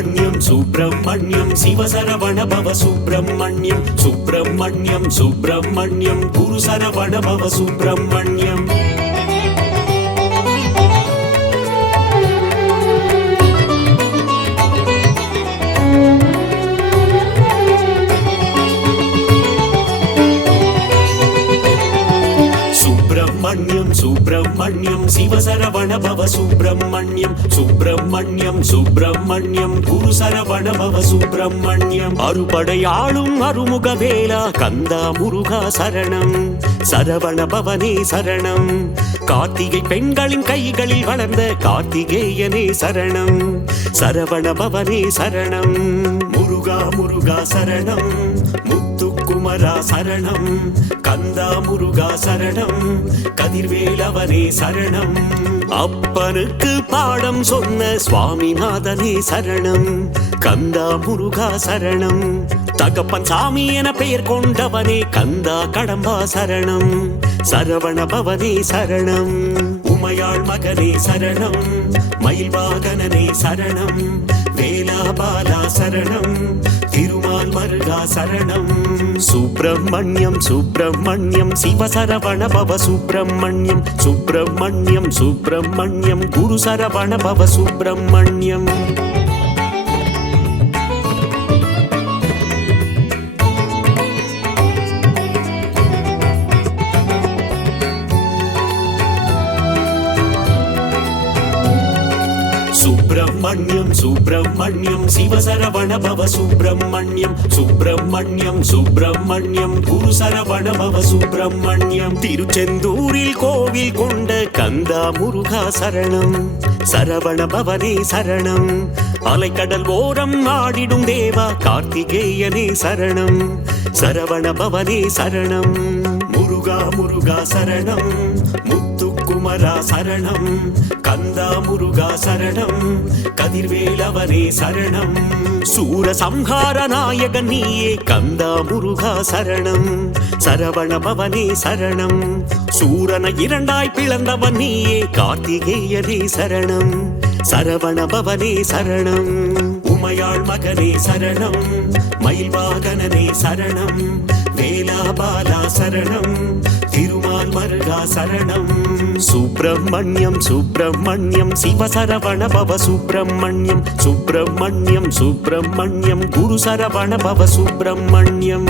சுப்பிரமணியம் சுப்பிரமணியம் சிவசரவண பவ சுப்பிரமணியம் சுப்பிரமணியம் சுப்பிரமணியம் குரு சரவண பவ சுப்பிரமணியம் சுப்பிரமணியம் சுப்பிரமணியம் சிவசரவண பவ சுப்பிரமணியம் சுப்பிரமணியம் சுப்பிரமணியம் குரு சரவண பவ சுப்பிரமணியம் அறுபடையாளும் அருமுக வேலா கந்தா முருகா சரணம் சரவண பவனே சரணம் கார்த்திகை பெண்களின் கைகளில் வளர்ந்த கார்த்திகேயனே சரணம் சரவண பவனே சரணம் முருகா முருகா சரணம் முத்துக்குமரா சரணம் கந்தா முருகா சரணம் கதிர்வேலவனே சரணம் அப்பனுக்கு பாடம் சொன்ன சுவாமிநாதனே சரணம் கந்தா முருகா சரணம் தகப்பன் சாமி என பெயர் கொண்டவனே கந்தா கடம்பா சரணம் சரவண பவனே சரணம் உமையாள் மகனே சரணம் மயில் வாகனனே சரணம் வேலாபாலா சரணம் திருமால் மருகா சரணம் சுப்பிரமணியம் சுப்பிரமணியம் சிவசரவண பவ சுப்பிரமணியம் சுப்பிரமணியம் சுப்பிரமணியம் குரு சரவண பவ சுப்பிரமணியம் சுப்பிரமணியம் சுப்பிரமணியம் சிவசரவண பவ சுப்பிரமணியம் சுப்பிரமணியம் சுப்பிரமணியம் குரு சரவண பவ சுப்பிரமணியம் திருச்செந்தூரில் கோவில் கொண்ட கந்தா முருகா சரணம் சரவண பவனே சரணம் அலைக்கடல் ஓரம் ஆடிடும் தேவா கார்த்திகேயனே சரணம் சரவண பவனே சரணம் முருகா முருகா சரணம் முத்துக்குமரா சரணம் கந்தா முருகா சரணம் கதிர்வேலவனே சரணம் சூரசம்ஹார நாயகன் நீயே கந்தா முருகா சரணம் சரவண பவனே சரணம் சூரனை இரண்டாய் பிளந்தவன் நீயே கார்த்திகேயனே சரணம் சரவண பவனே சரணம் உமையாள் மகனே சரணம் மயில் வாகனனே சரணம் வேலாபாலா சரணம் திருமால் மருகா சரணம் சுப்பிரமணியம் சுப்பிரமணியம் சிவசரவண பவ சுப்பிரமணியம் சுப்பிரமணியம் சுப்பிரமணியம் குரு சரவண பவ சுப்பிரமணியம்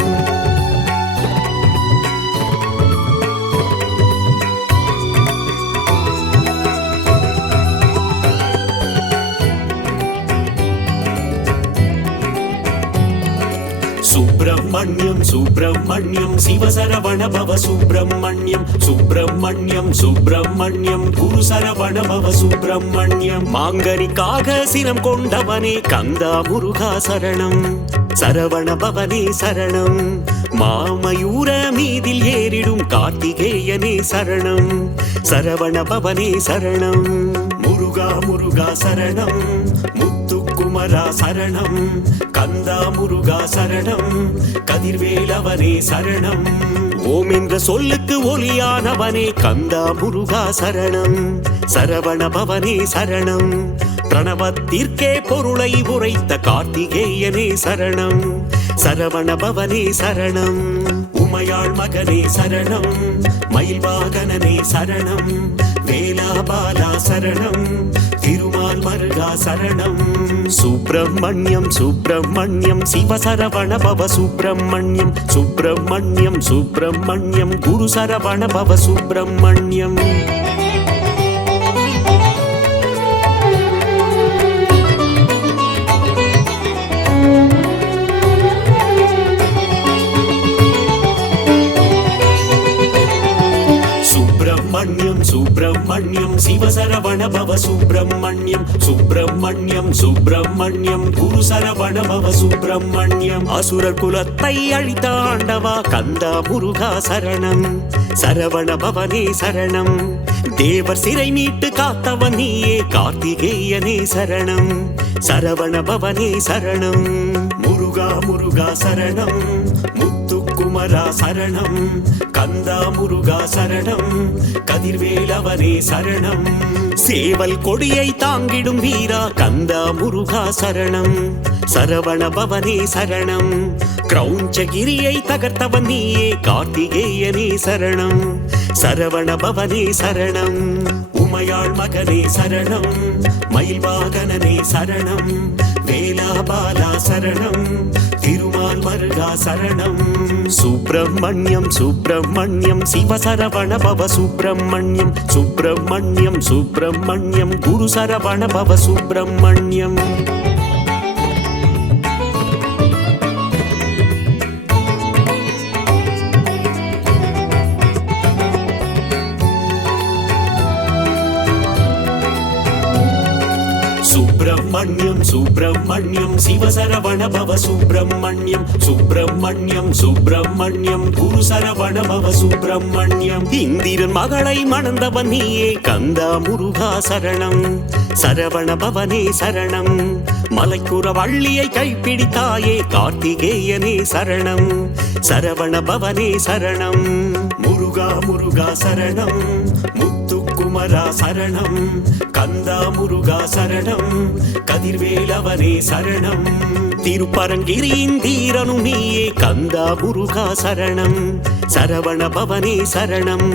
சுப்பிரமணியம் சுப்பிரமணியம் சிவசரவண பவ சுப்பிரமணியம் சுப்பிரமணியம் சுப்பிரமணியம் குரு சரவண பவ சுப்பிரமணியம் மாங்கனிக்காக சினம் கொண்டவனே கந்தா முருகா சரணம் சரவண பவனே சரணம் மாமயூர மீதில் ஏறிடும் கார்த்திகேயனே சரணம் சரவண பவனே சரணம் முருகா முருகா சரணம் முத்துக்குமரா சரணம் கந்தா முருகா சரணம் கதிர்வேலவனே சரணம் ஓம் என்ற சொல்லுக்கு ஒளியானவனே கந்தா முருகா சரணம் சரவண பவனே சரணம் பிரணவத்திற்கே பொருளை உரைத்த கார்த்திகேயனே சரணம் சரவண பவனே சரணம் உமையாள் மகனே சரணம் மயில் வாகனனே சரணம் வேலாபாலா சரணம் திருமால் மருகா சரணம் சுப்பிரமணியம் சுப்பிரமணியம் சிவசரவண பவ சுப்பிரமணியம் சுப்பிரமணியம் சுப்பிரமணியம் குரு சரவண பவ சுப்பிரமணியம் சுப்பிரமணியம் சுப்பிரமணியம் சிவசரவண பவ சுப்பிரமணியம் சுப்பிரமணியம் சுப்பிரமணியம் குரு சரவண பவ சுப்பிரமணியம் அசுரர் குலத்தை அழித்த ஆண்டவா கந்தா முருகா சரணம் சரவண பவனே சரணம் தேவர் சிறை மீட்டு காத்தவன் நீயே கார்த்திகேயனே சரணம் சரவண பவனே சரணம் முருகா முருகா சரணம் முத்துக்குமரா முத்துக்குமரா சரணம், கந்தா முருகா சரணம், கதிர்வேலவனே சரணம். சேவல் கொடியை தாங்கிடும் வீரா கந்தா முருகா சரணம், சரவண பவனே சரணம். கிரௌஞ்சகிரியை தகர்த்தவன் நீயே கார்த்திகேயனே சரணம், சரவண பவனே சரணம். உமையாள் மகனே சரணம், மயில் வாகனனே சரணம், வேலாபாலா சரணம், திருமால் மருகா சரணம். சுப்பிரமணியம் சுப்பிரமணியம் சிவசரவண பவ சுப்பிரமணியம், சுப்பிரமணியம் சுப்பிரமணியம் குரு சரவண பவ சுப்பிரமணியம். சுப்பிரமணியம் சுப்பிரமணியம் சிவசரவண பவ சுப்பிரமணியம், சுப்பிரமணியம் சுப்பிரமணியம் குரு சரவண பவ சுப்பிரமணியம். இந்திரன் மகளை மணந்தவன் நீயே கந்தா முருகா சரணம், சரவண பவனே சரணம். மலைக்குற வள்ளியை கைப்பிடித்தாயே கார்த்திகேயனே சரணம், சரவண பவனே சரணம். முருகா முருகா சரணம், முத்துக்குமரா சரணம், கந்தா முருகா சரணம், கதிர்வேலவனே சரணம். திருப்பரங்கிரியின் தீரனும் நீயே கந்தா முருகா சரணம், சரவண பவனே சரணம்.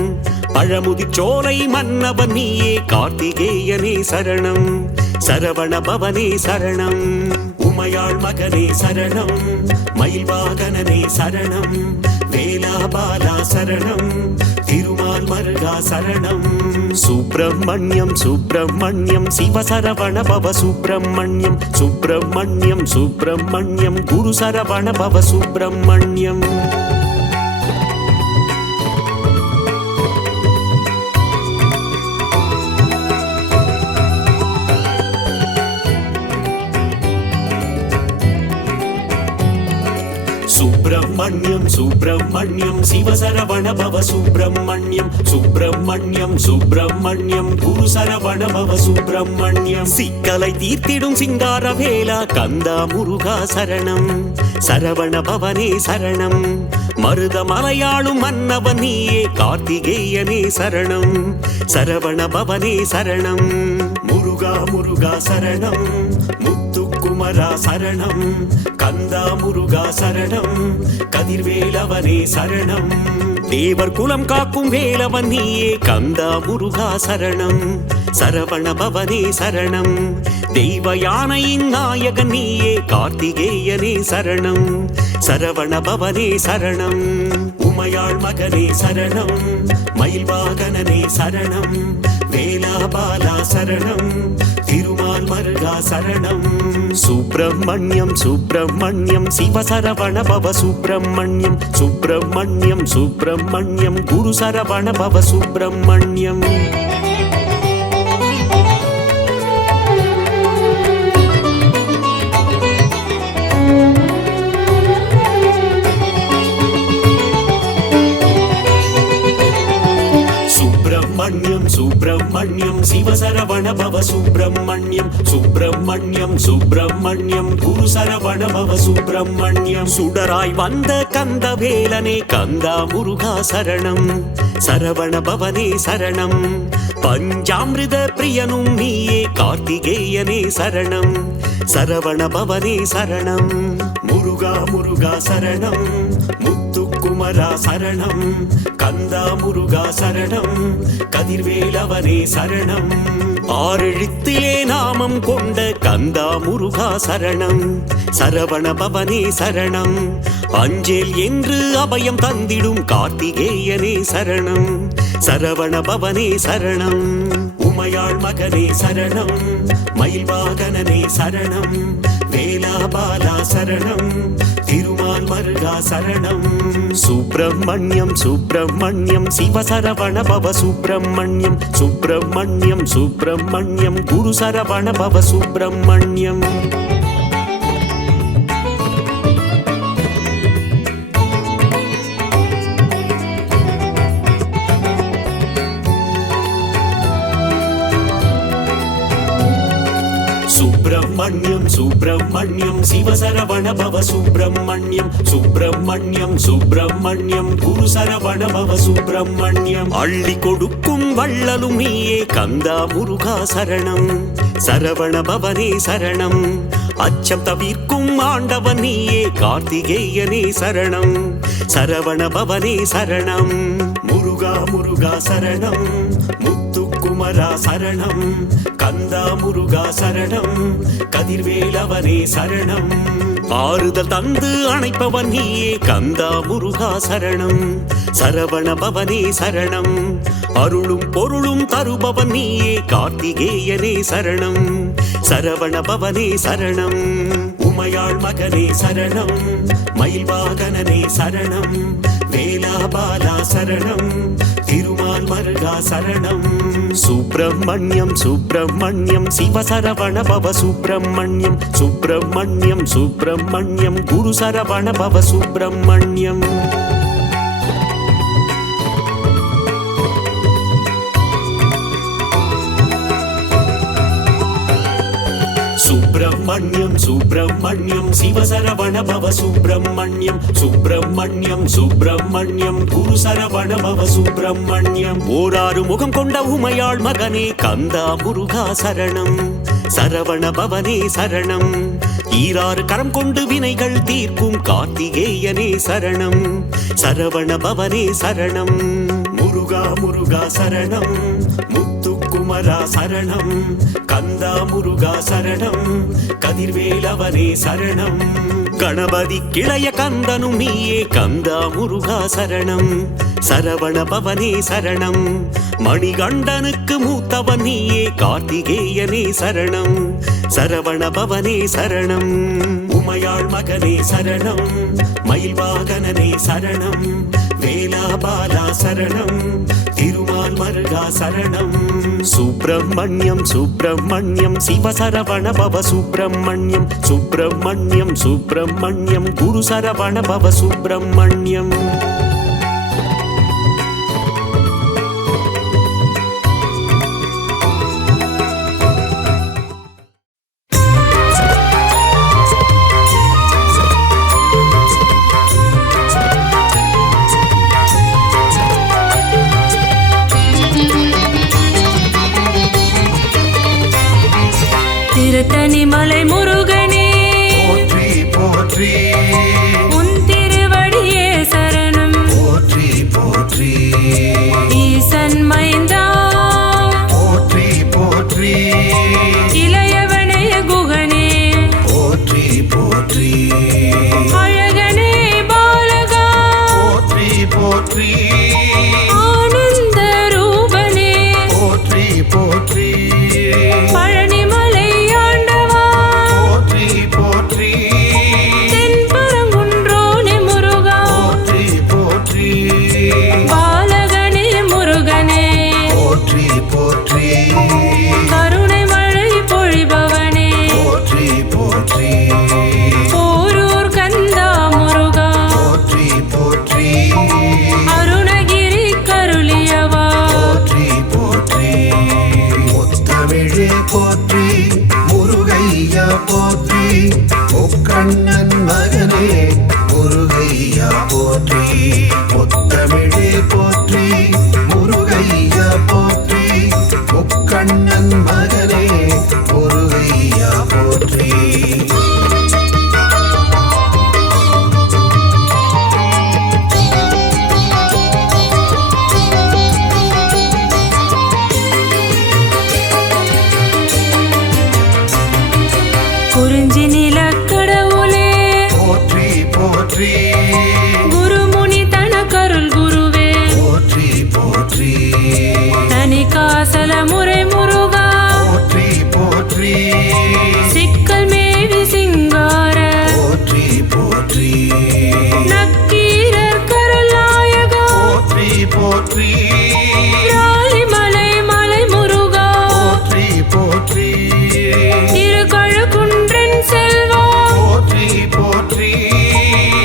பழமுதிர்ச்சோலை மன்னவன் நீயே கார்த்திகேயனே சரணம், சரவண பவனே சரணம். உமையாள் மகனே சரணம், மயில் வாகனனே சரணம், வேலாபாலா சரணம், திருமால் மருகா சரணம். சுப்பிரமணியம் சுப்பிரமணியம் சிவசரவண பவ சுப்பிரமணியம், சுப்பிரமணியம் சுப்பிரமணியம் குரு சரவண பவ சுப்பிரமணியம். சுப்பிரமணியம் சுப்பிரமணியம் சிவசரவண பவ சுப்பிரமணியம், சுப்பிரமணியம் சுப்பிரமணியம் குரு சரவண பவ சுப்பிரமணியம். சிக்கலை தீர்த்திடும் சிங்கார வேலா கந்தா முருகா சரணம், சரவண பவனே சரணம். மருத மலையாளும் மன்னவன் நீயே கார்த்திகேயனே சரணம், சரவண பவனே சரணம். முருகா முருகா சரணம், முத்துக்குமரா சரணம், கந்தா முருகா சரணம், கதிர்வேலவனே சரணம். தேவர் குலம் காக்கும் வேலவன் நீயே கந்தா முருகா சரணம், சரவண பவனே சரணம். தெய்வ யானையின் நாயகன் நீயே கார்த்திகேயனே சரணம், சரவண பவனே சரணம். உமையாள் மகனே சரணம், மயில் வாகனனே சரணம், வேலாபாலா சரணம், திருமால் மருகா சரணம். சுப்பிரமணியம் சுப்பிரமணியம் சிவசரவண பவ சுப்பிரமணியம், சுப்பிரமணியம் சுப்பிரமணியம் குரு சரவண பவ சுப்பிரமணியம். சுப்பிரமணியம் சுப்பிரமணியம் சிவசரவண பவ சுப்பிரமணியம், சுப்பிரமணியம் சுப்பிரமணியம் குரு சரவண பவ சுப்பிரமணியம். சுடராய் வந்த கந்த வேலனே கந்தா முருகா சரணம், சரவண பவனே சரணம். பஞ்சாமிருத பிரியனும் நீயே கார்த்திகேயனே சரணம், சரவண பவனே சரணம். முருகா முருகா சரணம், முத்துக்குமரா சரணம், கந்தா முருகா சரணம், கதிர்வேலவனே சரணம். ஆறெழுத்திலே நாமம் கொண்ட கந்தா முருகா சரணம், சரவண பவனே சரணம். அஞ்சேல் என்று அபயம் தந்திடும் கார்த்திகேயனே சரணம், சரவண பவனே சரணம். உமையாள் மகனே சரணம், மயில் வாகனனே சரணம், வேலாபாலா சரணம், திருமால் மருகா சரணம். சுப்பிரமணியம் சுப்பிரமணியம் சிவசரவண பவ சுப்பிரமணியம், சுப்பிரமணியம் சுப்பிரமணியம் குரு சரவண பவ சுப்பிரமணியம். சுப்பிரமணியம் சுப்பிரமணியம் சிவசரவண பவ சுப்பிரமணியம் சுப்பிரமணியம் சுப்பிரமணியம் குரு சரவண பவ சுப்பிரமணியம் அள்ளி கொடுக்கும் வள்ளலும் நீயே கந்தா முருகா சரணம் சரவண பவனே சரணம் அச்சம் தவிர்க்கும் ஆண்டவன் நீயே கார்த்திகேயனே சரணம் சரவண பவனே சரணம் முருகா முருகா சரணம் முத்துக்குமரா சரணம் கந்தா முருகா சரணம் கதிர்வேலவனே சரணம் ஆறுதல் தந்து அணைப்பவன் நீயே கந்தா முருகா சரணம் சரவண பவனே சரணம் அருளும் பொருளும் தருபவன் நீயே கார்த்திகேயனே சரணம் சரவண பவனே சரணம் உமையாள் மகனே சரணம் மயில் வாகனனே சரணம் வேலாபாலா சரணம் திருமால் மருகா சரணம் சுப்பிரமணியம் சுப்பிரமணியம் சிவசரவண பவ சுப்பிரமணியம் சுப்பிரமணியம் சுப்பிரமணியம் குரு சரவண பவ சுப்பிரமணியம் சுப்பிரமணியம் சுப்பிரமணியம் சிவசரவண பவ சுப்பிரமணியம் சுப்பிரமணியம் சுப்பிரமணியம் குரு சரவண பவ சுப்பிரமணியம் ஓராறு முகம் கொண்ட உமையாள் மகனே கந்தா முருகா சரணம் சரவண பவனே சரணம் ஈராறு கரம் கொண்டு வினைகள் தீர்க்கும் கார்த்திகேயனே சரணம் சரவண பவனே சரணம் முருகா முருகா சரணம் முத்துக்குமரா சரணம் கந்தா முருகா சரணம் கதிர்வேலவனே சரணம் கணபதி கிளைய கந்தனும் நீயே கந்தா முருகா சரணம் சரவண பவனே சரணம் மணிகண்டனுக்கு மூத்தவன் நீயே கார்த்திகேயனே சரணம் சரவண பவனே சரணம் உமையாள் மகனே சரணம் மயில் வாகனனே சரணம் வேலாபாலா சரணம் திருமால் மருகா சரணம் சுப்பிரமணியம் சுப்பிரமணியம் சிவசரவண பவ சுப்பிரமணியம் சுப்பிரமணியம் சுப்பிரமணியம் குரு சரவண பவ சுப்பிரமணியம் திருத்தணி மலை முருகனே போற்றி போற்றி உன் திருவடியே சரணம் போற்றி போற்றி ஈசன் மைந்தா போற்றி போற்றி இளையவனே குகனே போற்றி போற்றி அழகனே பாலகா போற்றி போற்றி ஆனந்த ரூபனே போற்றி போற்றி பழனிமலை ஆண்டவா போற்றி போற்றி தென்பரங்குன்றோனே முருகா போற்றி போற்றி பாலகனே முருகனே போற்றி போற்றி கருணை மழை பொழிபவனே போற்றி போற்றி போரூர் கந்தா முருகா போற்றி போற்றி அருணகிரி கருளியவா போற்றி போற்றி முத்தமிழே போற்றி முருகையா போற்றி முக்கண்ணன் மகனே முருகையா போற்றி முத்தமிழே போற்றி முருகையா போற்றி முக்கண்ணன் மகனே முருகையா போற்றி குறிஞ்சி நிலக்கடவுளே போற்றி போற்றி குருமுனி தனக்கருள் குருவே போற்றி போற்றி தனி காசல முறை முருகா போற்றி போற்றி சிக்கல் மேவி சிங்கார போற்றி போற்றி நக்கீரர் கருள் நாயகா போற்றி போற்றி ராலிமலை மலை முருகா போற்றி போற்றி திருக்கழுக்குன்றன் செல்வா போற்றி போற்றி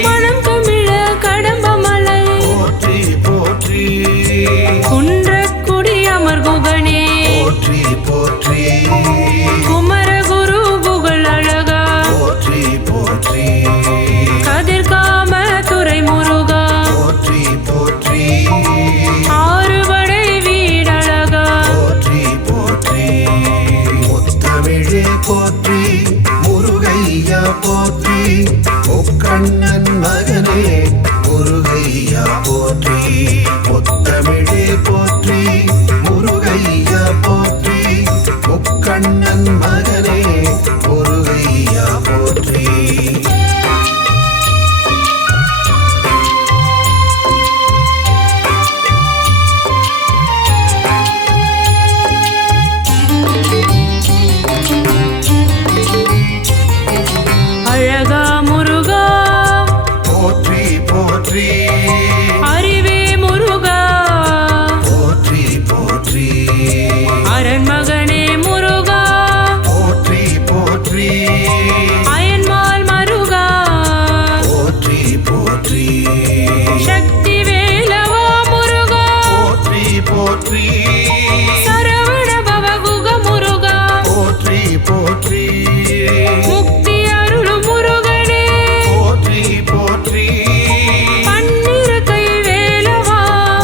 மனம் கமிழ கடம்பமலை போற்றி போற்றி குன்றக்குடி அமர் குகனே போற்றி போற்றி குமரகுரு போற்றி முருகையா போற்றி முக்கண்ணன் மகனே முருகையா போற்றி முத்தமிழே போற்றி முருகையா போற்றி முக்கண்ணன் மகனே முருகையா போற்றி அழகா முருகா போற்றி போற்றி அறிவே முருகா போற்றி போற்றி அரண்மகனே முருகா போற்றி போற்றி அயன்மால் மருகா போற்றி போற்றி சக்தி வேலவா முருகா போற்றி போற்றி சரவண பவகுக முருகா போற்றி போற்றி முக்தி அருளும் முருகனே போற்றி போற்றி பன்னிருக்கை வேலவா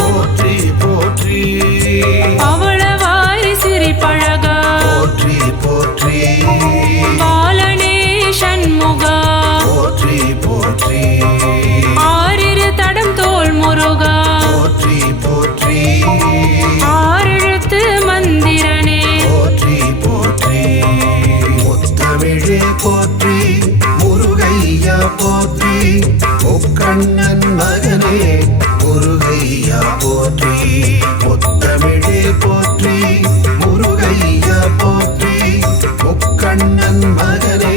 போற்றி போற்றி அவளவாய் சிரிப்பழகா போற்றி போற்றி பாலனே சண்முகா போற்றி போற்றி ஆறிரு தடம் தோள் முருகா போற்றி போற்றி ஆறெழுத்து மந்திரனே போற்றி போற்றி முத்தமிழே போற்றி முருகையா போற்றி முக்கண்ணன் மகனே முருகையா போற்றி முத்தமிழே போற்றி முருகையா போற்றி முக்கண்ணன் மகனே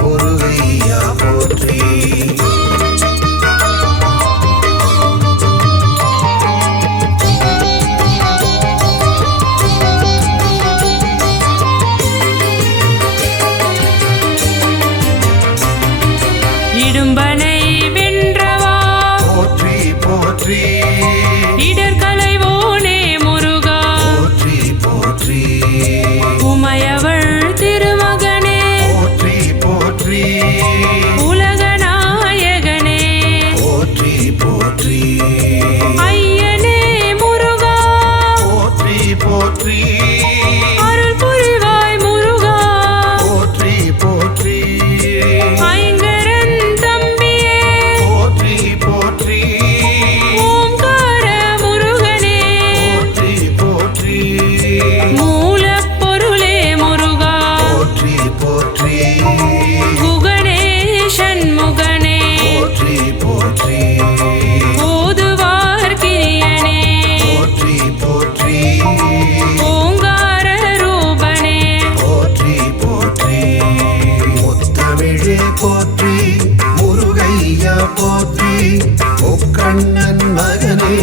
முருகையா போற்றி இடும்பனை வென்றவா போற்றி போற்றி இடர்களைவோனே முருகா போற்றி போற்றி உமையவள் திருமகனே போற்றி போற்றி உலகநாயகனே போற்றி போற்றி ஐயனே முருகா போற்றி போற்றி அருள் புரிவாய் முருகா போற்றி போற்றி ஐங்கரன் தம்பியே போற்றி போற்றி ஓம்கார முருகனே போற்றி போற்றி மூலப் பொருளே முருகா போற்றி போற்றி குகனே சண்முகனே போற்றி போற்றி ஓதுவார் கிரியனே போற்றி போற்றி ஓங்கார ரூபனே போற்றி போற்றி முத்தமிழே போற்றி முருகையா போற்றி முக்கண்ணன் மகனே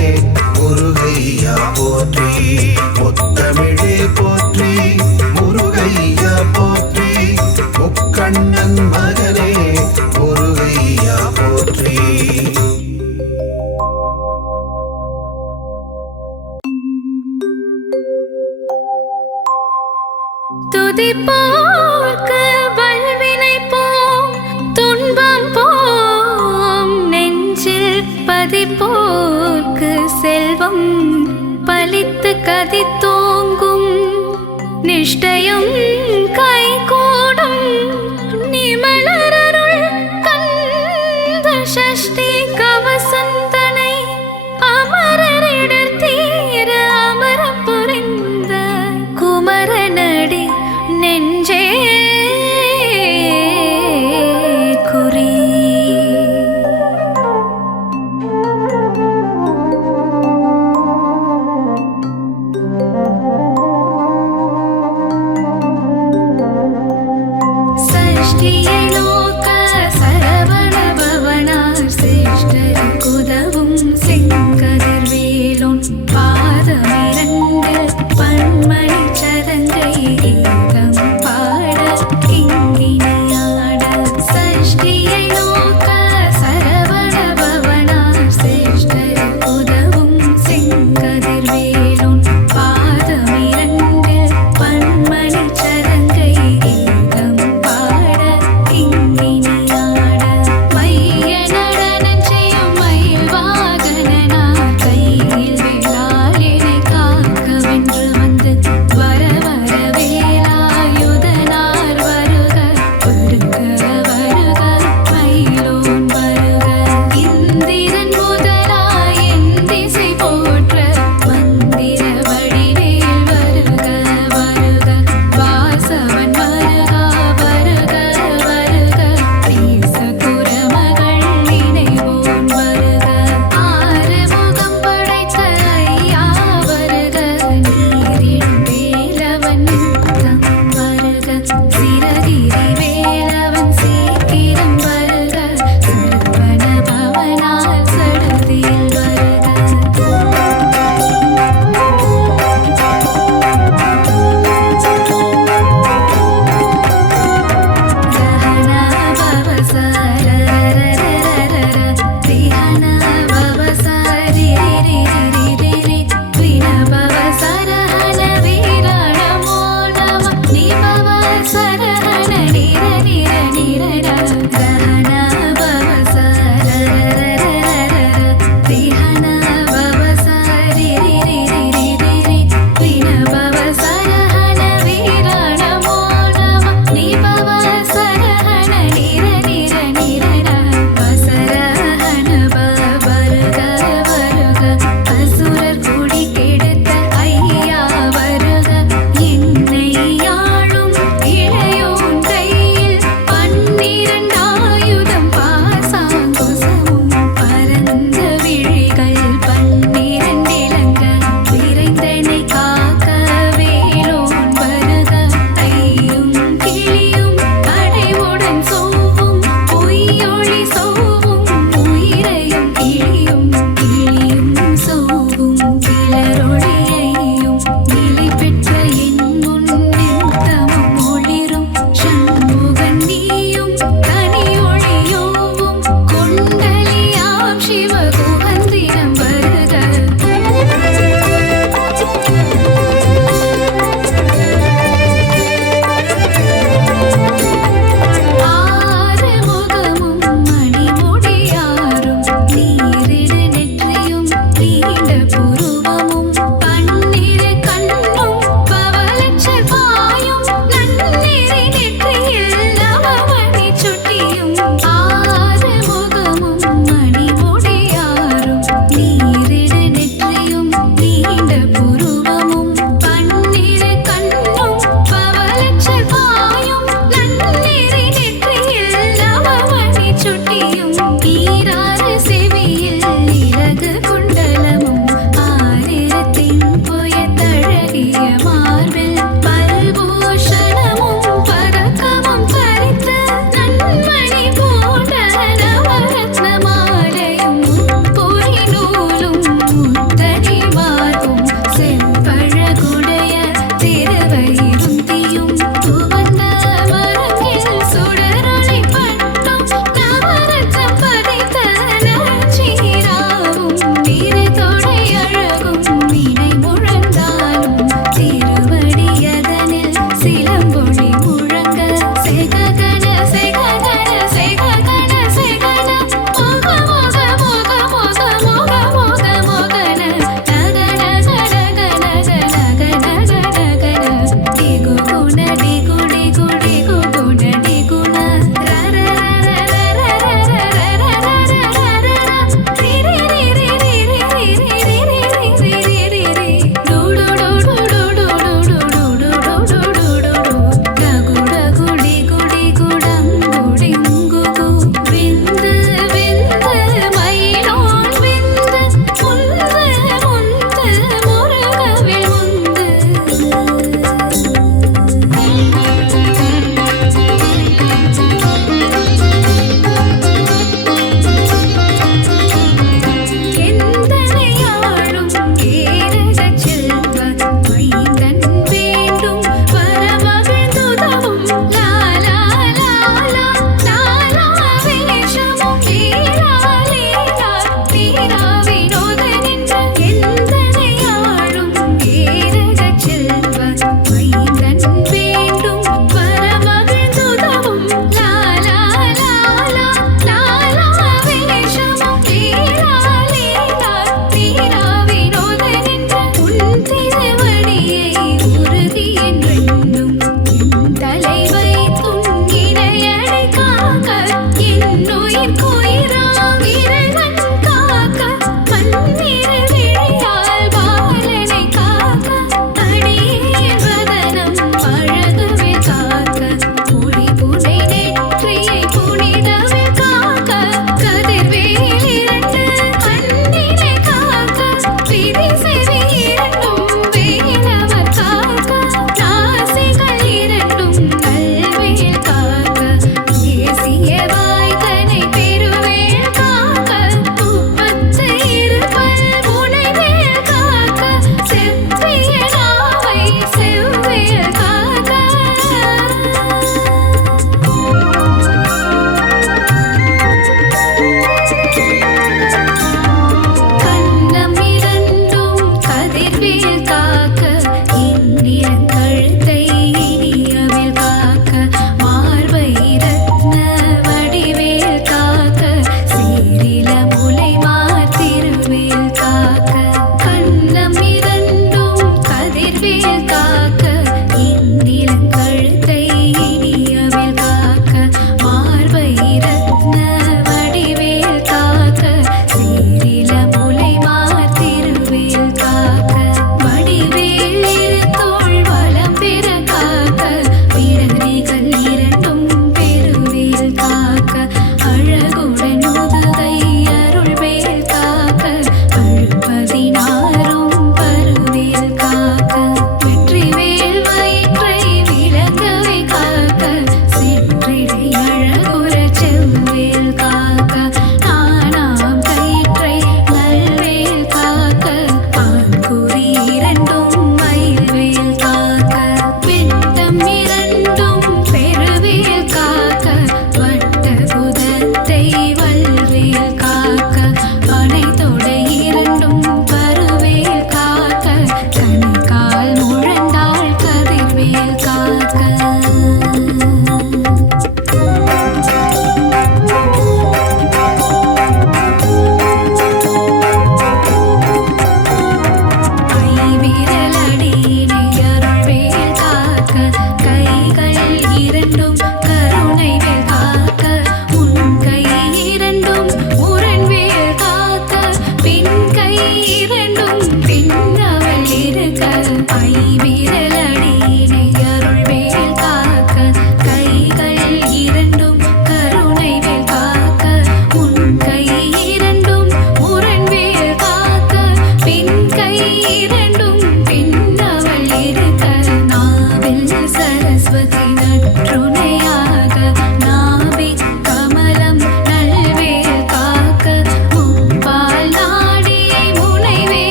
முருகையா போற்றி முத்தமிழே போற்றி முருகையா போற்றி முக்கண்ணன் மகனே முருகையா போற்றி துதிப்போர்க்கு வல்வினை போம் துன்பம் போம் நெஞ்சில் பதிப்போர்க்கு செல்வம் பலித்து கதித்தோங்கும் நிஷ்டயம் கைகூடும் நிமலரருள் கந்த சஷ்டி கவசந்தனை அமரரிடர் தீர அமர புரிந்த குமரனடி நெஞ்சே குறி சஷ்டியை நோக்க சரவண பவனார் சிஷ்டருக்குதவும் செங்கதிர்வேலோன் பாதமிரண்டில் பன்மணி சதங்கை கீதம் பாட கிங்கினியாட சஷ்டியை நோக்க சரவண பவனார் சிஷ்டருக்குதவும் செங்கதிர்வேலோன் பாதமிரண்டில் பன்மணி சதங்கை கீதம் பாட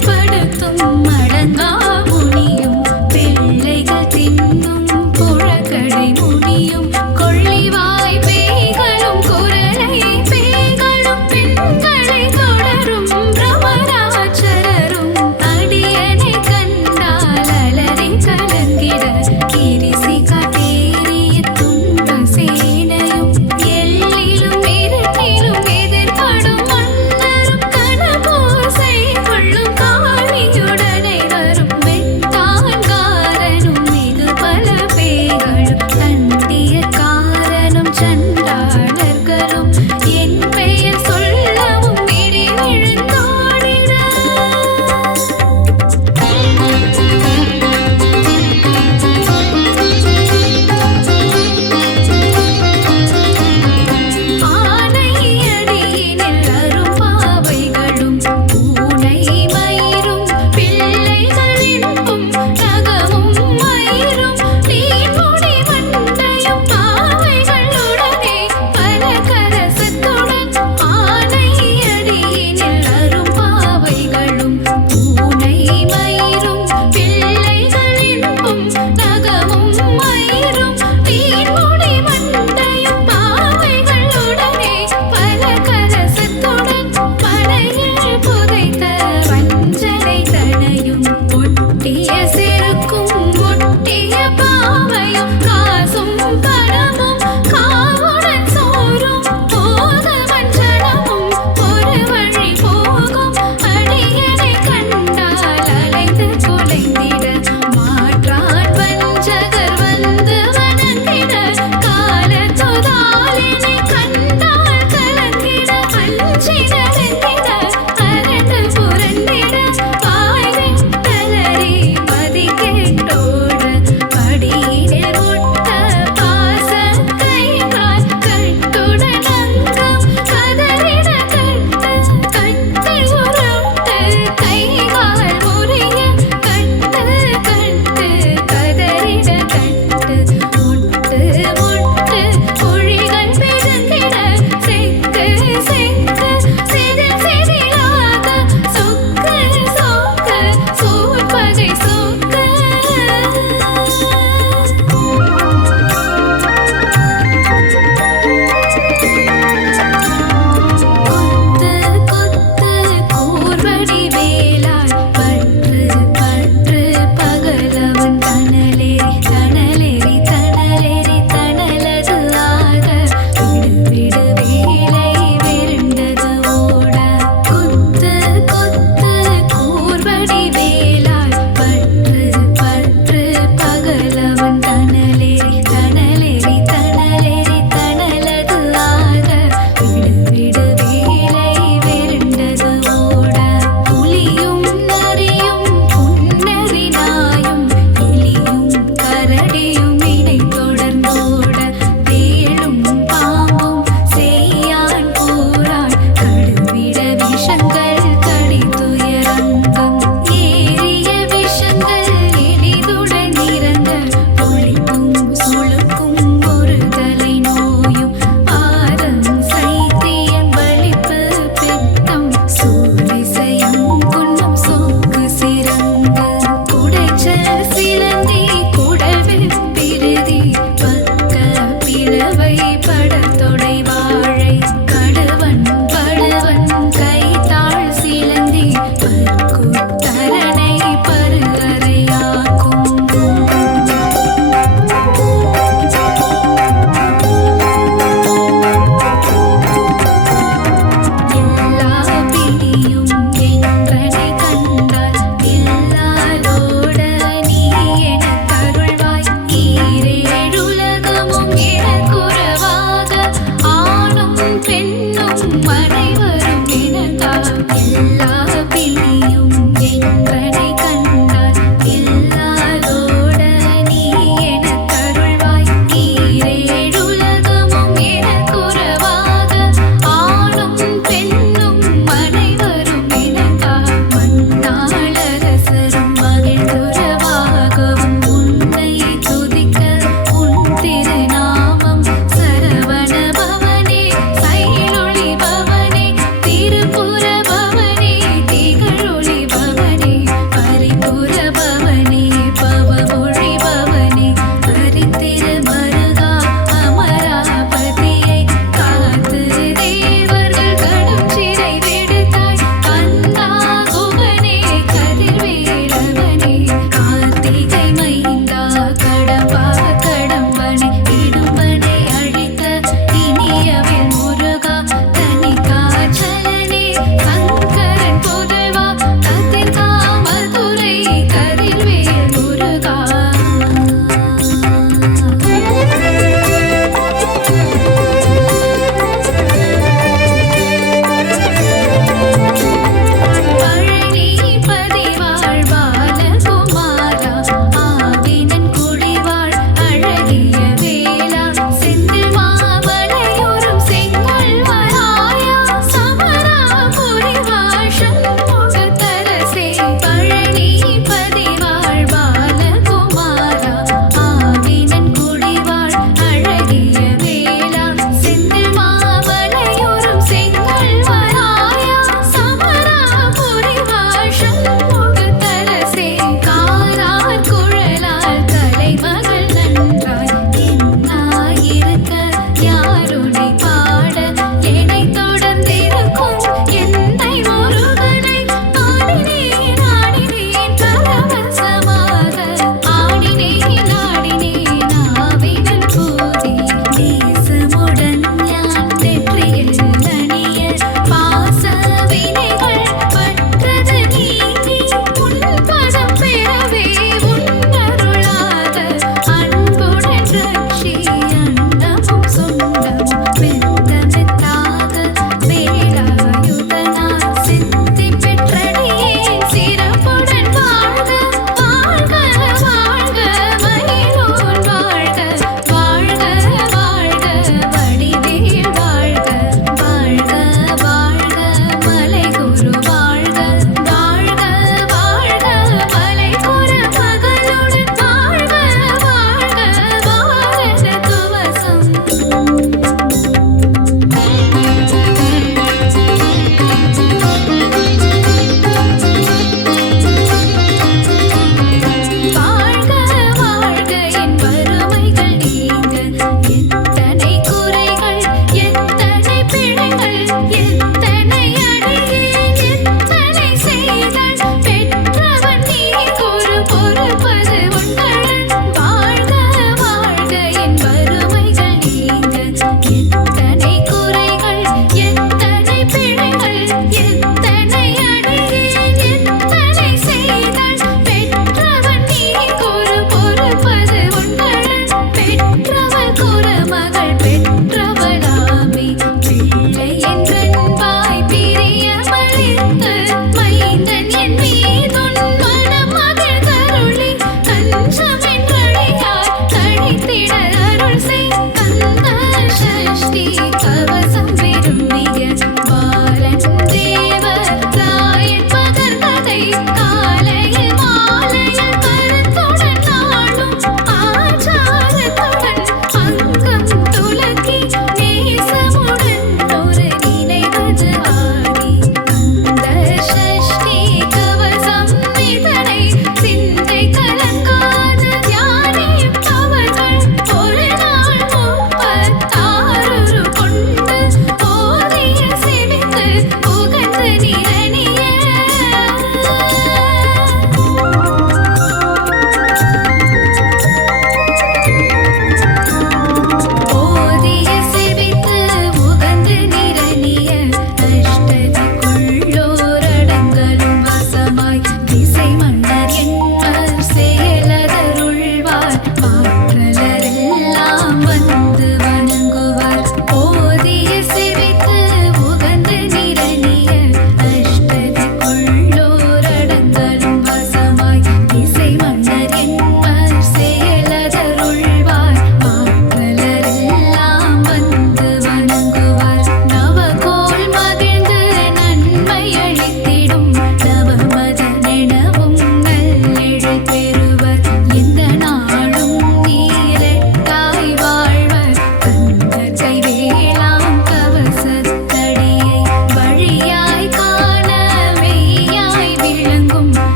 செயல்படுத்தும் அடங்கா முனியும் பிள்ளைகள் தின்னும் புழக்கடை முனியும் கொள்ளிவாய் பேய்களும் குரலை பேய்களும் பெண்களை தொடரும் பிரமராட்சரரும் அடியனை கண்டால் அலறி கலங்கிட கிரிசி காட்டேறிய துன்ப சேனையும் எல்லிலும் இருட்டிலும் எதிர்படும் மன்னரும் கனபோசை கொள்ளும் காளி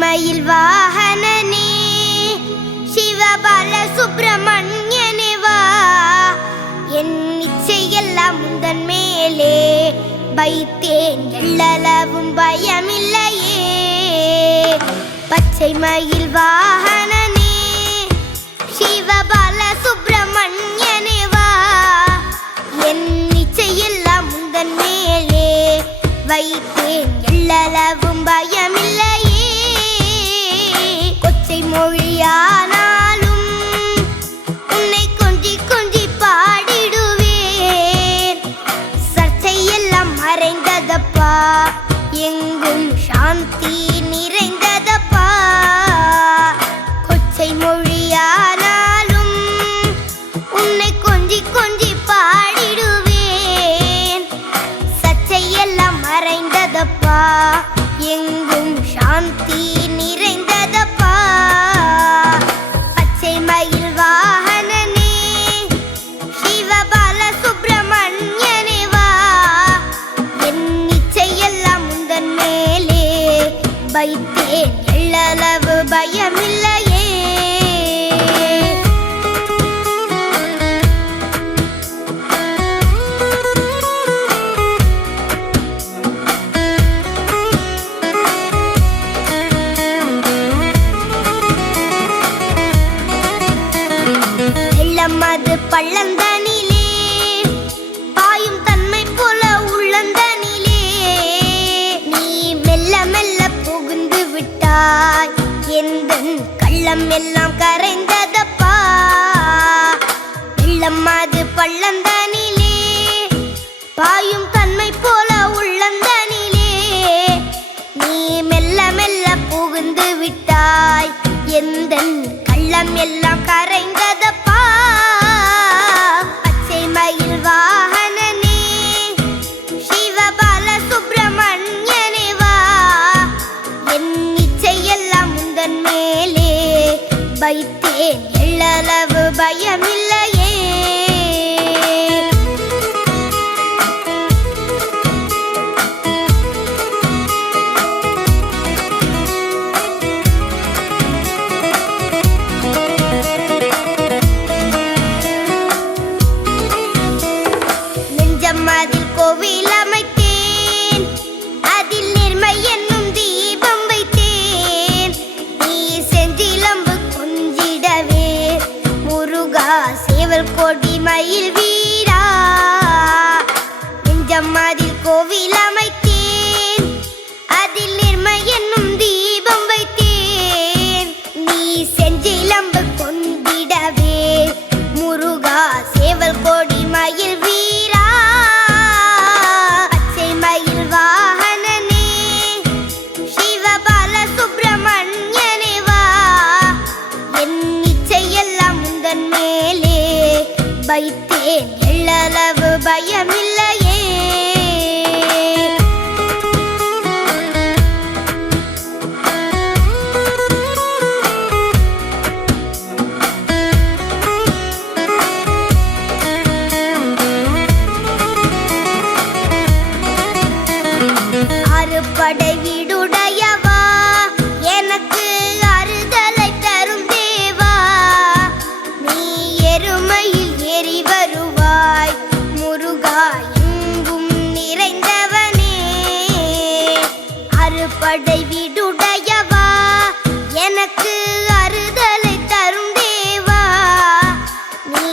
மயில் வாகனனே சிவபால சுப்பிரமணியனே வா என் இச்சையெல்லாம் உந்தன் மேலே வைத்தேன் எள்ளளவும் பயமில்லையே பச்சை மயில் வாகனனே சிவபால சுப்பிரமணியனே வா என் இச்சையெல்லாம் உந்தன் மேலே வைத்தேன் எள்ளளவும் பயமில்லையே கொச்சை மொழியானாலும் உன்னை கொஞ்சி கொஞ்சி பாடிடுவேன் சர்ச்சையெல்லாம் மறைந்ததப்பா எங்கும் சாந்தி நிறைந்ததப்பா கொச்சை மொழியானாலும் உன்னை கொஞ்சி கொஞ்சி பாடிடுவேன் சர்ச்சையெல்லாம் மறைந்ததப்பா எங்கும் சாந்தி நிறைந்ததப்பா பச்சை மயில் வாகனனே சிவபால சுப்பிரமணியனே வா என் இச்சையெல்லாம் உந்தன் மேலே வைத்தேன் எள்ளளவு பயமில்லையே வெள்ளமது பள்ளந்தனிலே பாயும் தன்மை போல உள்ளந்தனிலே நீ மெல்ல மெல்ல புகுந்து விட்டாய் எந்தன் கள்ளம் எல்லாம் கரைந்ததப்பா வெள்ளமது பள்ளந்தனிலே பாயும் தன்மை போல உள்ளந்தனிலே நீ மெல்ல மெல்ல புகுந்து விட்டாய் எந்தன் கள்ளம் எல்லாம் கரைந்ததப்பா பச்சை மயில் வாகனனே சிவபால சுப்பிரமணியனே வா என் இச்சையெல்லாம் உந்தன் மேலே வைத்தேன் எள்ளளவு பயமில்லையே அதில் கோவில் அமைத்தேன் அதில் நேர்மை என்னும் தீபம் வைத்தேன் நீ செஞ்சிலம்பு கொஞ்சிடவே முருகா சேவல் கொடி மயில் வீரா நெஞ்சம் அதில் கோவில் அமைத்தேன் அதில் நேர்மை என்னும் தீபம் வைத்தேன் நீ செஞ்சிலம்பு கொண்டிடவே முருகா சேவல் கொடி மயில் வீரா பச்சை மயில் வாகனனே சிவபால சுப்பிரமணியனே வா என் இச்சையெல்லாம் உந்தன் மேலே வைத்தேன் எள்ளளவு பயமில்லையே அறுபடை வீடுடையவா எனக்கு அறுதலை தரும் தேவா நீ எருமையில் ஏறி வருவாய் முருகா எங்கும் நிறைந்தவனே அறுபடை வீடுடையவா எனக்கு அறுதலை தரும் தேவா நீ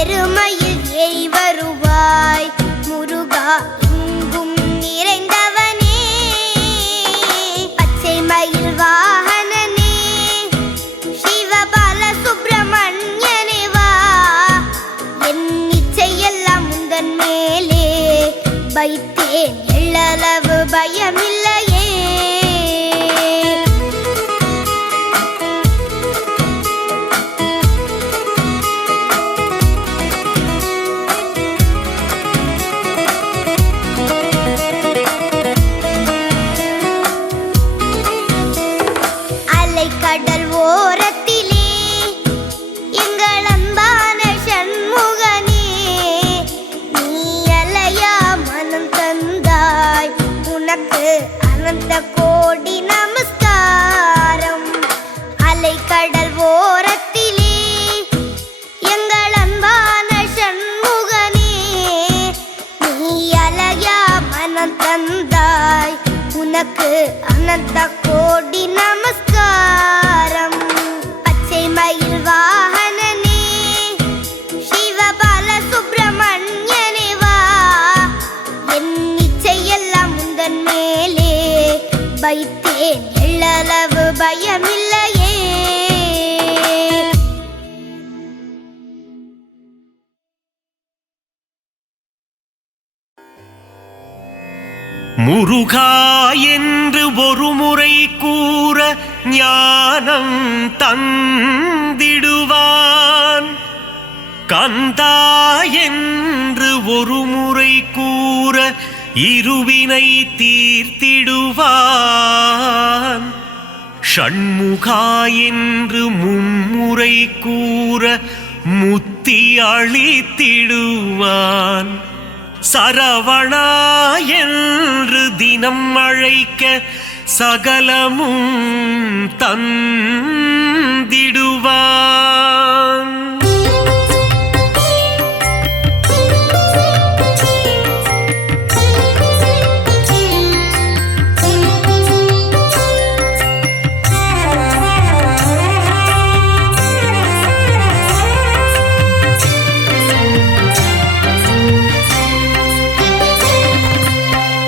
எருமையில் ஏறி வருவாய் முருகா எங்கும் நிறைந்தவனே பச்சை மயில் வாகனனே சிவபால சுப்பிரமணியனே வா என் இச்சையெல்லாம் உந்தன் மேலே வைத்தேன் எள்ளளவு பயமில்லையே கடல் ஓரத்திலே எங்கள் அன்பான சண்முகனே நீ அலையா மனம் தந்தாய் உனக்கு அனந்த கோடி நமஸ்காரம் அனந்த கோடி நமஸ்காரம். பச்சை மயில் வாகனனே சிவபால சுப்பிரமணியனே வா, என் இச்சையெல்லாம் முந்தன் மேலே வைத்தேன், எள்ளளவு பயமில்லையே. முருகா என்று ஒரு முறை கூற ஞானம் தந்திடுவான், கந்தா என்று ஒரு முறை கூற இருவினை தீர்த்திடுவான், ஷண்முகா என்று மும்முறை கூற முத்தி அளித்திடுவான், சரவணா என்று தினம் அழைக்க சகலமும் தந்திடுவான்.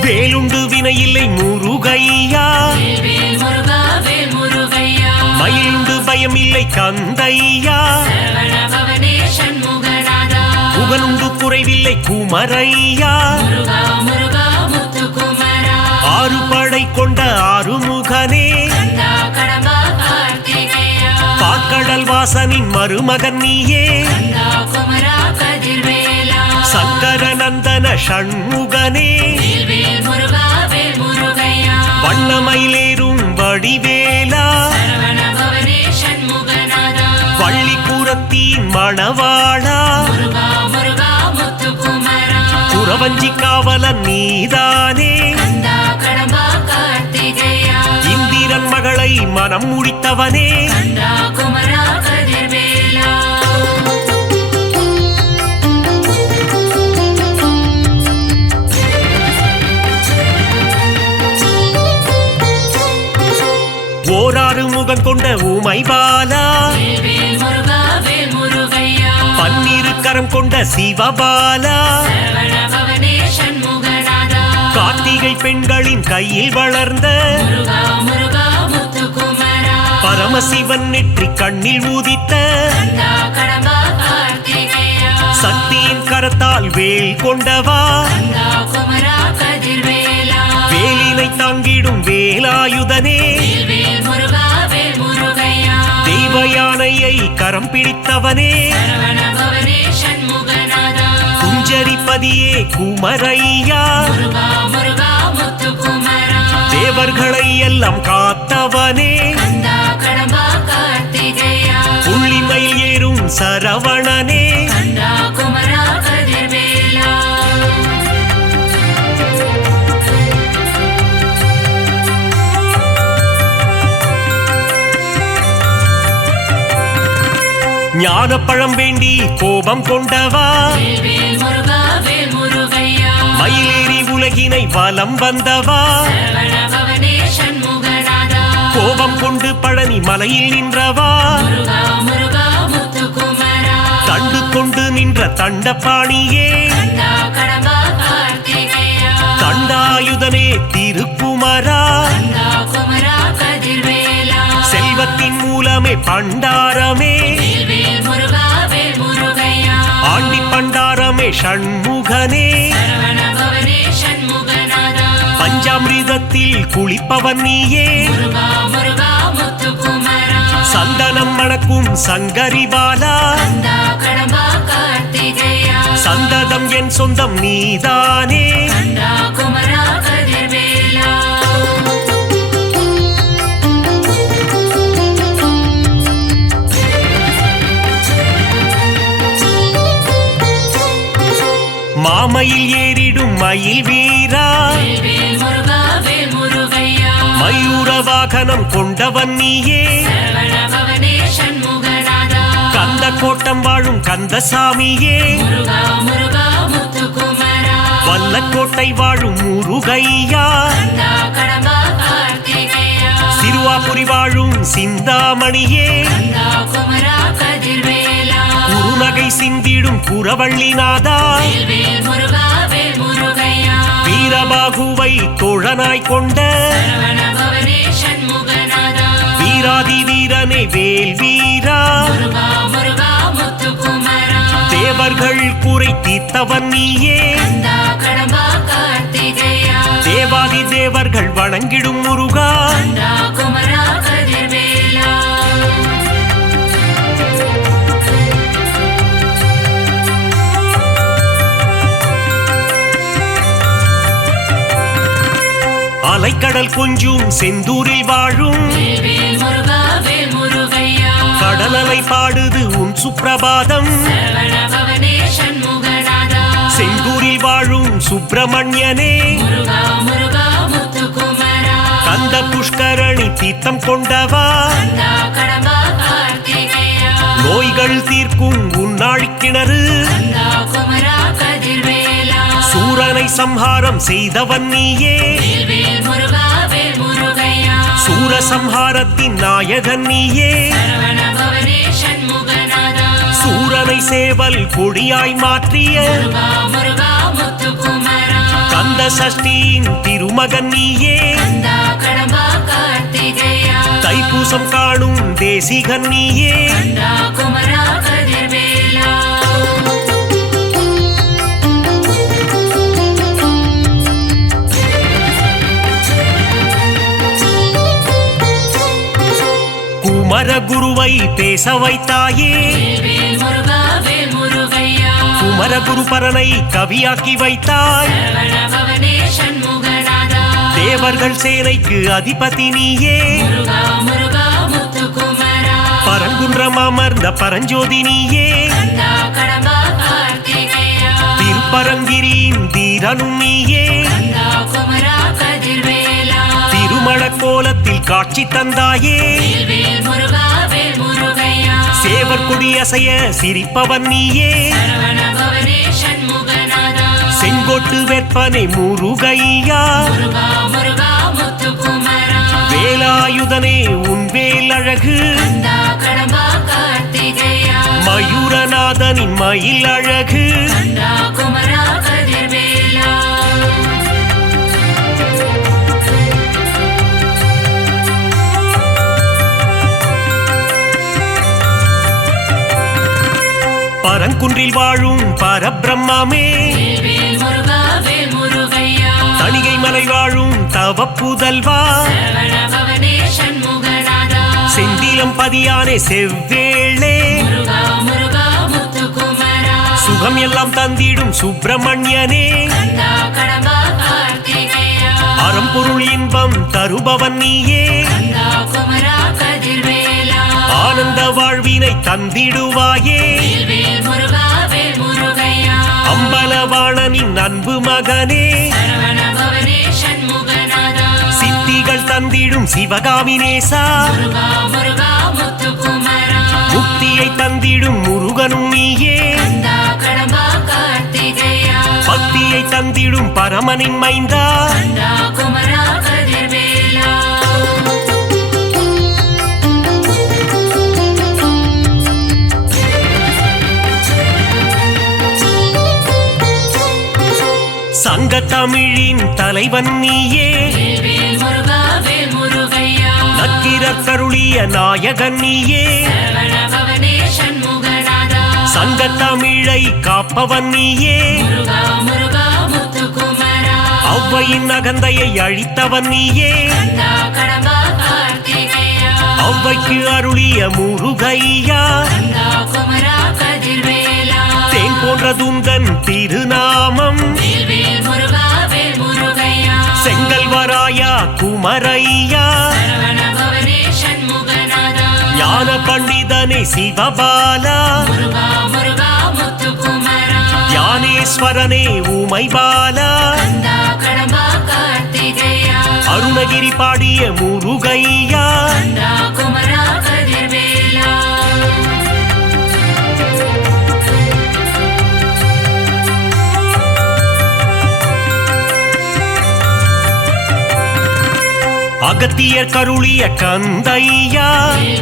வேலுண்டு வினையில்லை முருகையா, மயிலுண்டு பயமில்லை கந்தையா, புகனுண்டு குறைவில்லை குமரையா, ஆறு படை கொண்ட ஆறுமுகனே, பாக்கடல் வாசனின் மருமகன் நீயே, சங்கரநந்தன ஷண்முகனே, வண்ணமயிலேறும் வடிவேலா, பள்ளிக்கூடத்தின் மணவாளா, குறவஞ்சி காவலன் நீதானே, இந்திரன் மகளை மனம் முடித்தவனே, ஓராறு முகம் கொண்ட ஊமை பாலா, பன்னிரு கரம் கொண்ட சிவபாலா, கார்த்திகை பெண்களின் கையில் வளர்ந்த பரமசிவன் நெற்றி கண்ணில் ஊதித்த சக்தியின் கரத்தால் வேல் கொண்டவா, வேலினை தாங்கிடும் வேலாயுதனே, தெய்வ யானையை கரம் பிடித்தவனே, குஞ்சரிப்பதியே குமரையா, தேவர்களை எல்லாம் காத்தவனே, புள்ளிமயில் ஏறும் சரவணனே, ஞானப்பழம் வேண்டி கோபம் கொண்டவா, மயிலேறி உலகினை வலம் வந்தவா, கோபம் கொண்டு பழனி மலையில் நின்றவா, தண்டு கொண்டு நின்ற தண்டபாணியே, தண்டாயுதனே திருக்குமரா, செல்வத்தின் மூலமே பண்டாரமே, ஆண்டி பண்டாரமே ஷண்முகனே, பஞ்சாமிர்தத்தில் குளிப்பவன் நீயே, சந்தனம் மணக்கும் சங்கரிபாலா, சந்ததம் என் சொந்தம் நீதானே, மாமயில் ஏறிடும் மயில் வீரா, மயூர வாகனம் கொண்டவன் நீயே, கந்த கோட்டம் வாழும் கந்தசாமியே, வல்லக்கோட்டை வாழும் முருகையா, திருவாபுரி வாழும் சிந்தாமணியே கந்தா குமரா கதிர்வேலா குறுநகை சிந்திடும் குரவள்ளிநாதா வேல் முருகா வேல் முருகையா வீரபாகுவை தோழனாய் கொண்ட சரவண பவனே சண்முகநாதா வீராதி வீரனே வேல் வீரா முருகா முருகா முத்துக்குமரா தேவர்கள் குறை தீர்த்தவன் நீயே கந்தா கடம்பா கார்த்திகேயா தேவாதி தேவர்கள் வணங்கிடும் முருகா கந்தா குமரா கதிர்வேலா அலைக்கடல் கொஞ்சும் செந்தூரில் வாழும் வேல் முருகா வேல் முருகையா கடலலை பாடுது உன் சுப்பிரபாதம் சரவண பவனே சண்முகநாதா செந்தூரில் வாழும் சுப்பிரமணியனே முருகா முருகா முத்துக்குமரா கந்த புஷ்கரணி தீர்த்தம் கொண்டவா கந்தா கடம்பா கார்த்திகேயா நோய்கள் தீர்க்கும் உன்னாழிக்கிணறு கந்தா குமரா கதிர்வேலா சூரனை சம்ஹாரம் செய்தவன் நீயே வேல் முருகா வேல் முருகையா சூரசம்ஹாரத்தின் நாயகன் நீயே சரவண பவனே சண்முகநாதா சூரனை சேவல் கொடியாய் மாற்றிய முருகா முருகா முத்துக்குமரா கந்த சஷ்டியின் திருமகன் நீயே கந்தா கடம்பா கார்த்திகேயா தைப்பூசம் காணும் தேசிகன் நீயே கந்தா குமரா கதிர்வேலா குமர குருவை பேச வைத்தாயே வேல் முருகா வேல் முருகையா குமரகுரு பரனை கவியாக்கி வைத்தாய் சரவண பவனே சண்முகநாதா தேவர்கள் சேனைக்கு அதிபதி நீயே முருகா முருகா முத்துக்குமரா பரங்குன்றம் அமர்ந்த பரஞ்சோதி நீயே கந்தா கடம்பா கார்த்திகேயா திருப்பரங்கிரியின் தீரனும் நீயே கந்தா குமரா கதிர்வேலா திருமண கோலத்தில் காட்சி தந்தாயே வேல் முருகா வேல் முருகையா சேவர் கொடியசைய சிரிப்பவன் நீயே சரவண பவனே சண்முகநாதா செங்கோட்டு வெப்பனை முருகையா முருகா முருகா முத்துக்குமரா வேலாயுதனே உன் வேல் அழகு கந்தா கடம்பா கார்த்திகேயா மயூரநாதனின் மயில் அழகு கந்தா குமரா கதிர்வேலா பரங்குன்றில் வாழும் பரபிரம்மாமே வேல் முருகா வேல் முருகையா தணிகை மலை வாழும் தவப்புதல்வா சரவண பவனே சண்முகநாதா செந்திலம் பதியானே செவ்வேளே முருகா முருகா முத்துக்குமரா சுகம் எல்லாம் தந்திடும் சுப்பிரமணியனே கந்தா கடம்பா கார்த்திகேயா அறம்பொருள் இன்பம் தருபவன் நீயே கந்தா குமரா கதிர்வேலா ஆனந்த வாழ்வினை தந்திடுவாயே வேல் முருகா வேல் முருகையா அம்பலவாணனின் அன்பு மகனே சரவண பவனே சண்முகநாதா சித்திகள் தந்திடும் சிவகாமி நேசா முருகா முருகா முத்துக்குமரா முக்தியை தந்திடும் முருகனும் நீயே கந்தா கடம்பா கார்த்திகேயா பக்தியை தந்திடும் பரமனின் மைந்தா கந்தா குமரா கதிர்வேலா சங்க தமிழின் தலைவன் நீயே வேல் முருகா வேல் முருகையா நக்கீரர் கருளிய நாயகன் நீயே சரவண பவனே சண்முகநாதா சங்க தமிழை காப்பவன் நீயே முருகா முருகா முத்துக்குமரா ஔவையின் அகந்தையை அழித்தவன் நீயே கந்தா கடம்பா கார்த்திகேயா ஔவைக்கு அருளிய முருகையா கந்தா குமரா கதிர்வேலா தேன் போன்ற துந்தன் திருநாமம் வேல் முருகா வேல் முருகையா செங்கல்வராயா குமரையா சரவண பவனே சண்முகநாதா ஞான பண்டிதனே சிவபாலா முருகா முருகா முத்துக்குமரா ஞானேஸ்வரனே உமைபாலா கந்தா கடம்பா கார்த்திகேயா அருணகிரி பாடிய முருகையா கந்தா குமரா கதிர்வேலா அகத்தியர் கருளிய கந்தையா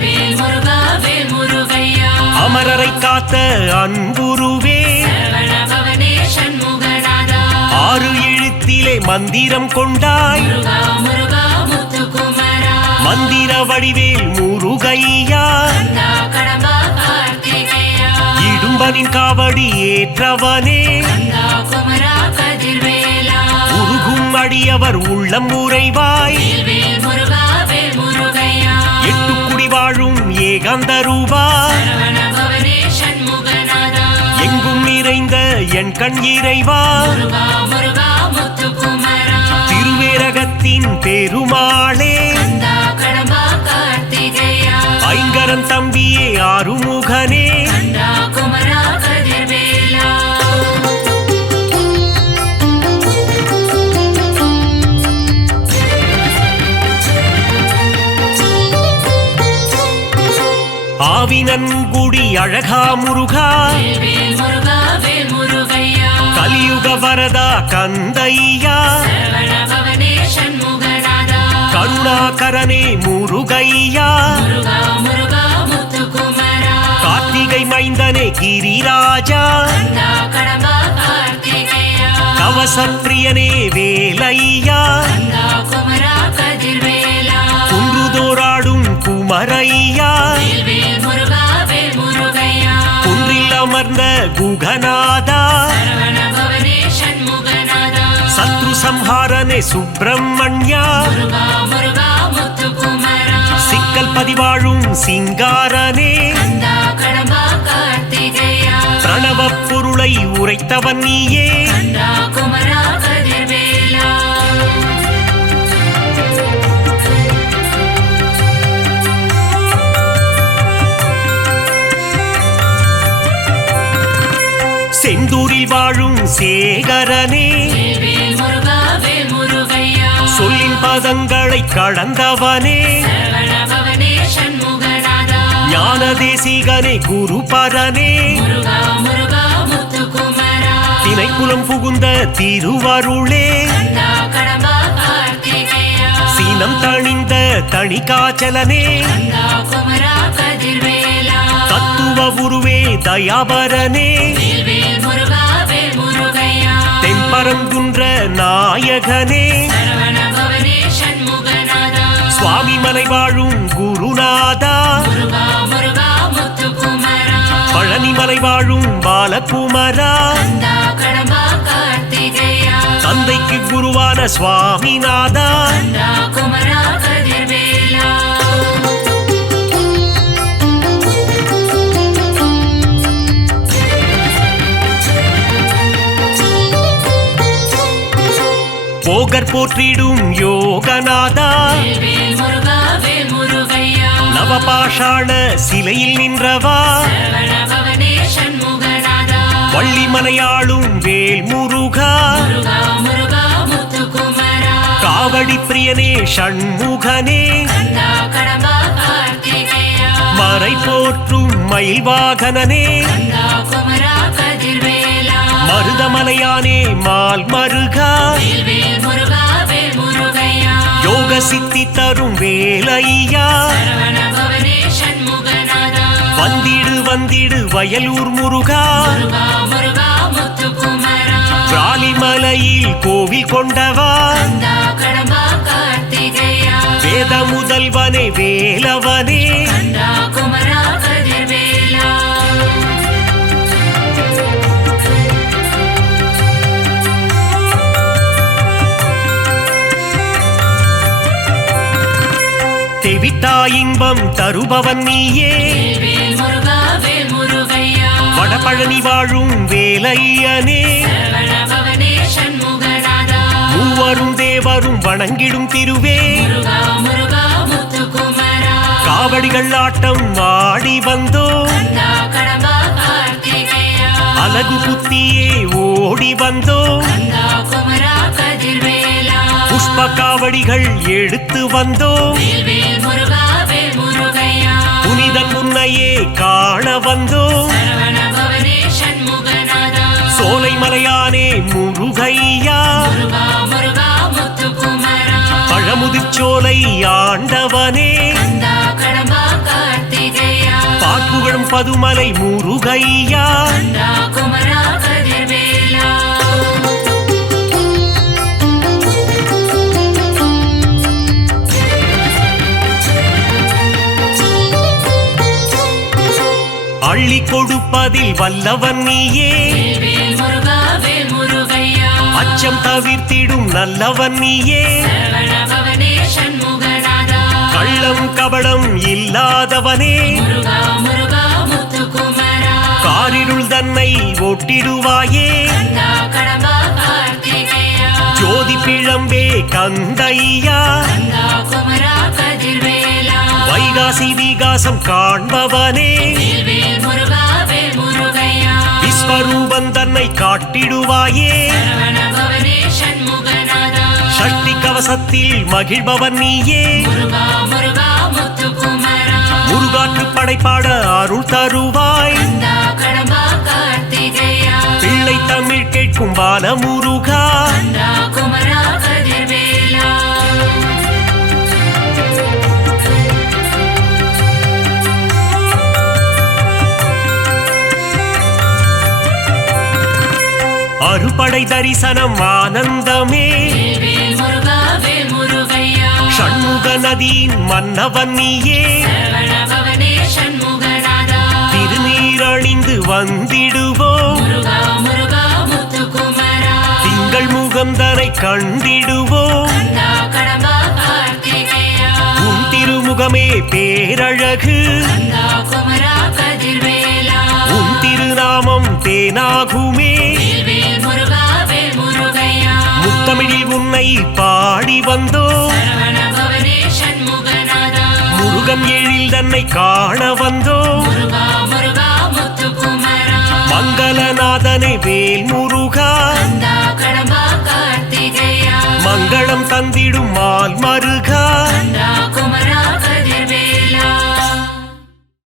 வேல் முருகா வேல் முருகையா அமரரை காத்த அன்புருவே சரவண பவனே சண்முகநாதா 6 எழுத்திலே மந்திரம் கொண்டாய் முருகா முருகா முத்துக்குமரா மந்திர வடிவேல் முருகையா கந்தா கடம்பா கார்த்திகேயா இடும்பனின் காவடி ஏற்றவனே கந்தா குமரா கதிர்வேலா உருகும் அடியவர் உள்ளம் உறைவாய் வேல் முருகா வேல் முருகையா 8 குடி வாழும் ஏகாந்த ரூபா சரவண பவனே சண்முகநாதா எங்கும் நிறைந்த என் கண் இறைவா முருகா முருகா முத்துக்குமரா திருவேரகத்தின் பெருமாளே கந்தா கடம்பா கார்த்திகேயா ஐங்கரன் தம்பியே ஆறுமுகனே கந்தா குமரா கதிர்வேலா ஆவினன்குடி அழகா முருகா வேல் முருகா வேல் முருகையா கலியுக வரதா கந்தையா சரவண பவனே சண்முகநாதா கருணாகரனே முருகையா முருகா முருகா முத்துக்குமரா கார்த்திகை மைந்தனே கிரிராஜா கந்தா கடம்பா கார்த்திகேயா கவசப்பிரியனே வேலையா கந்தா குமரா கதிர்வேலா குன்றுதோராடும் குமரையா வேல் முருகா வேல் முருகையா குன்றில் அமர்ந்த குகநாதா சரவண பவனே சண்முகநாதா சத்ரு சம்ஹாரனே சுப்பிரமணியா முருகா முருகா முத்துக்குமரா சிக்கல் பதிவாழும் சிங்காரனே கந்தா கடம்பா கார்த்திகேயா பிரணவ பொருளை உரைத்தவன் நீயே கந்தா குமரா கதிர்வேலா செந்தூரில் வாழும் சேகரனே வேல் முருகா வேல் முருகையா சொல்லின் பதங்களை கடந்தவனே சரவண பவனே சண்முகநாதா ஞான தேசிகனே குருபரனே முருகா முருகா முத்துக்குமரா திணைக்குலம் புகுந்த திருவருளே கந்தா கடம்பா கார்த்திகேயா சீனம் தணிந்த தணிகாச்சலனே கந்தா குமரா கதிர்வேலா தத்துவ உருவே தயாபரனே வேல் முருகா வேல் முருகையா தென்பரங்குன்ற நாயகனே சரவண பவனே சண்முகநாதா சுவாமி மலை வாழும் குருநாதா முருகா முருகா முத்துக்குமரா பழனி மலை வாழும் பாலகுமரா கந்தா கடம்பா கார்த்திகேயா தந்தைக்கு குருவான சுவாமிநாதா கந்தா குமரா கதிர்வேலா போகர் போற்றிடும் யோகநாதா வேல் முருகா வேல் முருகையா நவபாஷாண சிலையில் நின்றவா சரவண பவனே சண்முகநாதா வள்ளி மலையாளும் வேல் முருகா முருகா முருகா முத்துக்குமரா காவடி பிரியனே ஷண்முகனே கந்தா கடம்பா கார்த்திகேயா மறை போற்றும் மயில் வாகனனே கந்தா குமரா கதிர்வேலா மருதமலையானே மால் மருகா வேல் முருகா வேல் முருகையா யோக சித்தி தரும் வேலையா சரவண பவனே சண்முகநாதா வந்திடு வந்திடு வயலூர் முருகா முருகா முருகா முத்துக்குமரா பிராலிமலையில் கோவில் கொண்டவா கந்தா கடம்பா கார்த்திகேயா வேத முதல்வனே வேலவனே கந்தா குமரா கதிர்வேலா தெவிட்டா இன்பம் தருபவன் நீயே வேல் முருகா வேல் முருகையா வடபழனி வாழும் வேலையனே சரவண பவனே சண்முகநாதா மூவரும் தேவரும் வணங்கிடும் திருவே முருகா முருகா முத்துக்குமரா காவடிகள் ஆட்டம் ஆடி வந்தோ கந்தா கடம்பா கார்த்திகேயா அழகு புத்தியே ஓடி வந்தோ கந்தா குமரா கதிர்வேலா புஷ்ப காவடிகள் எடுத்து வந்தோ வேல் முருகா வேல் முருகையா புனிதன் உன்னையே காண வந்தோ சரவண பவனே சண்முகநாதா சோலை மலையானே முருகையா முருகா முருகா முத்துக்குமரா புதுச்சோலை ஆண்டவனே கந்தா கடம்பா கார்த்திகேயா பார்ப்புகழும் பதுமலை முருகையா கந்தா குமரா கதிர்வேலா அள்ளி கொடுப்பதில் வல்லவன் நீயே வேல் முருகா வேல் முருகையா அச்சம் தவிர்த்திடும் நல்லவன் நீயே சரவண பவனே சண்முகநாதா கள்ளம் கபடம் இல்லாதவனே முருகா முருகா முத்துக்குமரா காரிருள் தன்னை ஒட்டிடுவாயே கந்தா கடம்பா கார்த்திகேயா ஜோதி பிழம்பே கந்தையா கந்தா குமரா கதிர்வேலா வைகாசி விகாசம் காண்பவனே வேல் முருகா வேல் முருகையா விஸ்வரூபன் தன்னை காட்டிடுவாயே சரவண பவனே சண்முகநாதா சக்தி கவசத்தில் மகிழ்பவன் நீயே முருகா முருகா முத்துக்குமரா முருகாற்று படைப்பாட அருள் தருவாய் கந்தா கடம்பா கார்த்திகேயா பிள்ளை தமிழ் கேட்கும் பால முருகா கந்தா குமரா கதிர்வேலா அறுபடை தரிசனம் ஆனந்தமே வேல் முருகா வேல் முருகையா ஷண்முக நதியின் மன்னவன் நீயே சரவண பவனே சண்முகநாதா திருநீரணிந்து வந்திடுவோம் முருகா முருகா முத்துக்குமரா திங்கள் முகந்தனை கண்டிடுவோம் கந்தா கடம்பா கார்த்திகேயா உன் திருமுகமே பேரழகு கந்தா குமரா கதிர்வேலா உன் திருநாமம் தேனாகுமே வேல் முருகா வேல் முருகையா முத்தமிழில் உன்னை பாடி வந்தோம் சரவண பவனே சண்முகநாதா முருகன் எழில் தன்னை காண வந்தோம் முருகா முருகா முத்துக்குமரா மங்களநாதனை வேல் முருகா கந்தா கடம்பா கார்த்திகேயா மங்களம் தந்திடும் மால் மருகா கந்தா குமரா